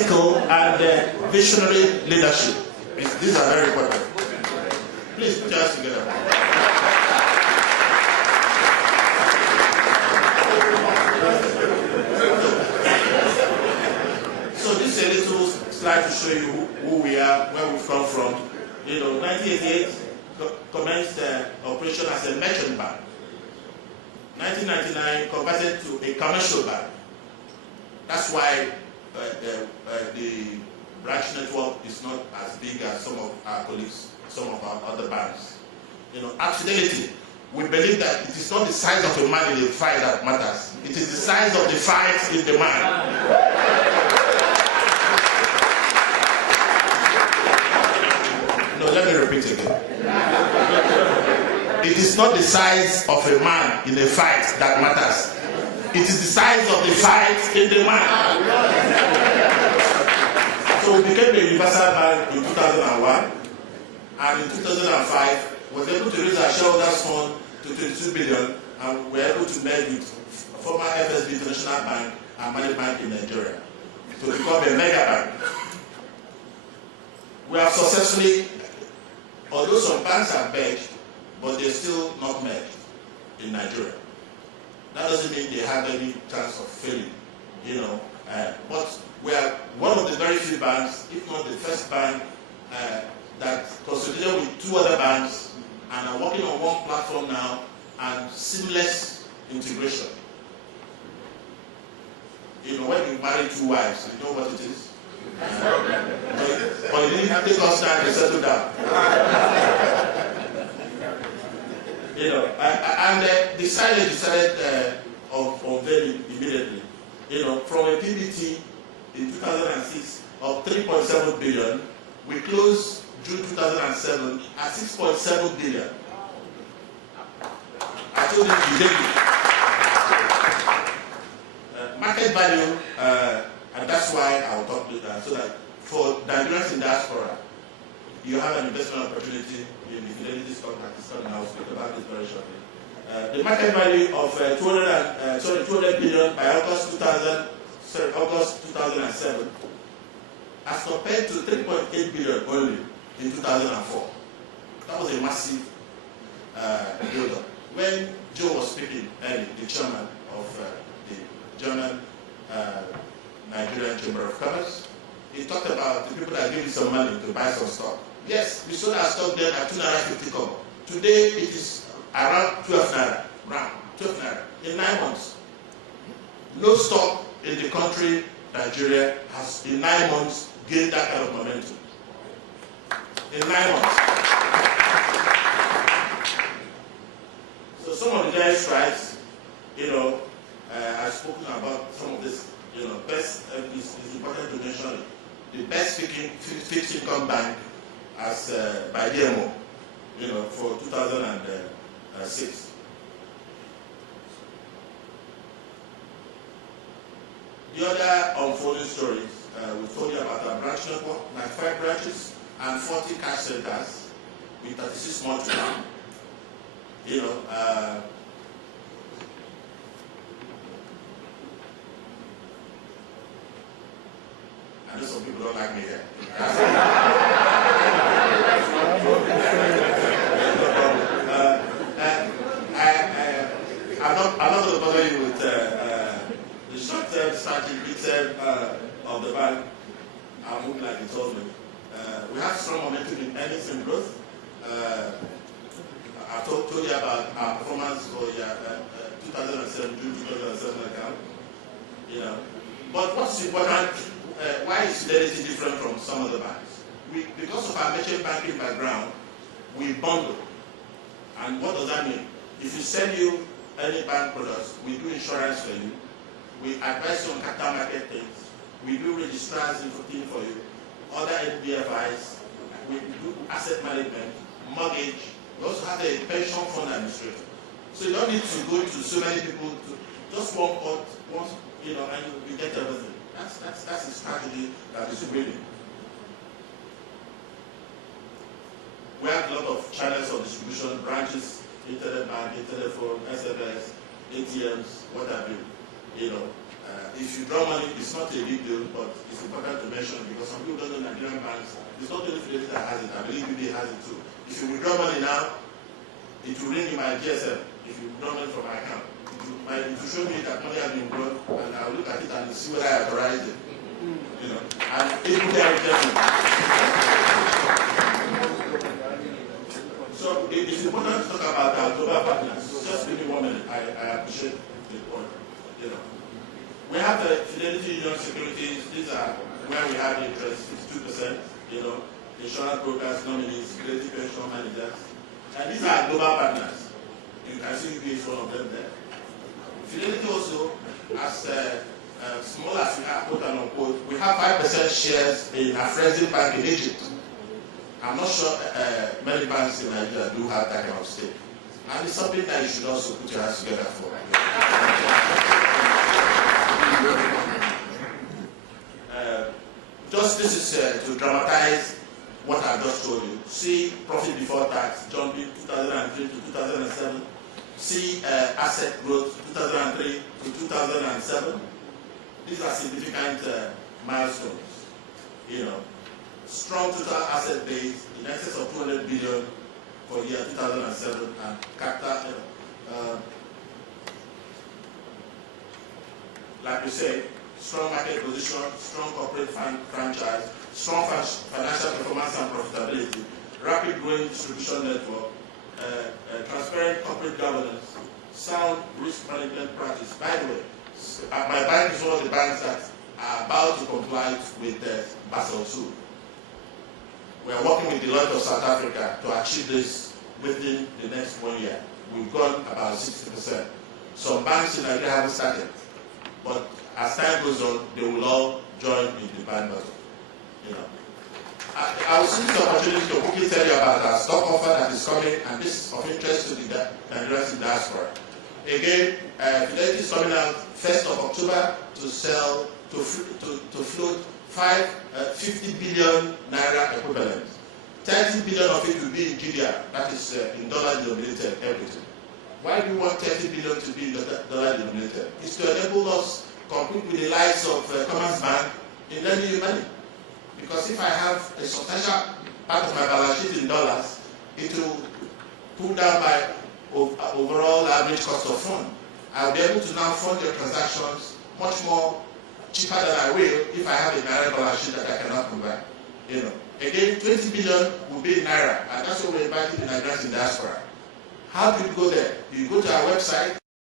ethical and visionary leadership. These are very important. Please put your hands together. So this is a little slide to show you who we are, where we've come from. 1988 commenced operation as a merchant bank. 1999 converted to a commercial bank. That's why the branch network is not as big as some of our colleagues, some of our other banks. At Fidelity, we believe that it is not the size of a man in the fight that matters. It is the size of the fight in the man. No, let me repeat again. It is not the size of a man in a fight that matters. It is the size of the fight in the man. So we became a universal bank in 2001, and in 2005 was able to raise our shareholders fund to 22 billion, and we were able to merge with former FSB International Bank and Mali Bank in Nigeria to become a mega bank. We have successfully, although some banks are merged, but they're still not merged in Nigeria. That doesn't mean they have any chance of failing, but we are one of the very few banks, if not the first bank, that consolidated with two other banks and are working on one platform now and seamless integration. When you marry two wives, you know what it is? But you didn't take us time to settle down. And decided of unveiling immediately. From a PBT in 2006 of 3.7 billion, we closed June 2007 at 6.7 billion. I told you market value, and that's why I will talk to that, so that for Nigerians in diaspora, you have an investment opportunity in the Fidelity stock that is coming. I will speak about this very shortly. The market value of 200 billion by August 2007, as compared to 3.8 billion only in 2004. That was a massive build-up. When Joe was speaking earlier, the chairman of the German Nigerian Chamber of Commerce, he talked about the people that give you some money to buy some stock. Yes, we sold our stock then at 2.50 Naira. Today it is around 12 Naira. Around 12 Naira in 9 months. No stock in the country, Nigeria, has in 9 months gained that kind of momentum. In 9 months. So some of the giant strides, I've spoken about some of this, best, it's important to mention the best fixed income bank as by DMO, for 2006. The other unfolding stories, we told you about our branch network, 95 branches and 40 cash centers with 36 more to come. I know some people don't like me here. I'm not going to bother you with the short-term strategy of the bank. I'm moving like it told me. We have strong momentum in earnings and growth. I told you about our performance for 2007, June 2007 account. But what's important, why is Fidelity different from some other banks? Because of our merchant banking background, we bundle. And what does that mean? If we sell you any bank products, we do insurance for you, we advise you on capital market things, we do registrars thing for you, other NBFIs, we do asset management, mortgage, we also have a pension fund administrator. So you don't need to go to so many people, to just one code, and you get everything. That's the strategy that is winning. We have a lot of channels of distribution, branches, internet bank, internet phone, SMS, ATMs, what have you. If you draw money, it's not a big deal, but it's important to mention because some people don't know Nigerian banks. It's not only Fidelity that has it, I believe UBA has it too. If you withdraw money now, it will ring in my GSM. If you withdraw money from my account, it will show me that money has been withdrawn, and I'll look at it and see whether I authorize it. You know, and it will be a rejection. So it's important to talk about our global partners. Just give me 1 minute. I appreciate the point. You know. We have the Fidelity Union Securities. These are where we have the interest, 52%, you know, insurance brokers, nominees, security pension managers. And these are global partners. You can see UBA is one of them there. Fidelity also, as small as we are, quote and unquote, we have 5% shares in Afrezim Bank in Egypt. I'm not sure many banks in Nigeria do have that kind of stake. And it's something that you should also put your hands together for. Just this is to dramatize what I just told you. See profit before tax jumping 2003 to 2007. See asset growth 2003 to 2007. These are significant milestones. You know, strong total asset base in excess of 200 billion for year 2007 and capital. Like we say, strong market position, strong corporate franchise, strong financial performance and profitability, rapid growing distribution network, transparent corporate governance, sound risk management practice. By the way, my bank is one of the banks that are about to comply with Basel II. We are working with Deloitte of South Africa to achieve this within the next 1 year. We've gone about 60%. Some banks in Nigeria haven't started, but as time goes on, they will all join in the bandwagon. You know, I will seize the opportunity to quickly tell you about our stock offer that is coming, and this is of interest to the Nigerians in diaspora. Again, Fidelity is coming out 1st of October to sell, to float 50 billion naira equivalent. 30 billion of it will be in GDR, that is in dollar denominated everything. Why do you want 30 billion to be in dollar denominated? It's to enable us compete with the likes of Commerce Bank in lending you money. Because if I have a substantial part of my balance sheet in dollars, it will pull down my overall average cost of fund. I'll be able to now fund your transactions much more cheaper than I will if I have a naira balance sheet that I cannot provide. You know, again, 20 billion will be in naira, and that's what we're inviting the Nigerians in diaspora. How do you go there? You go to our website,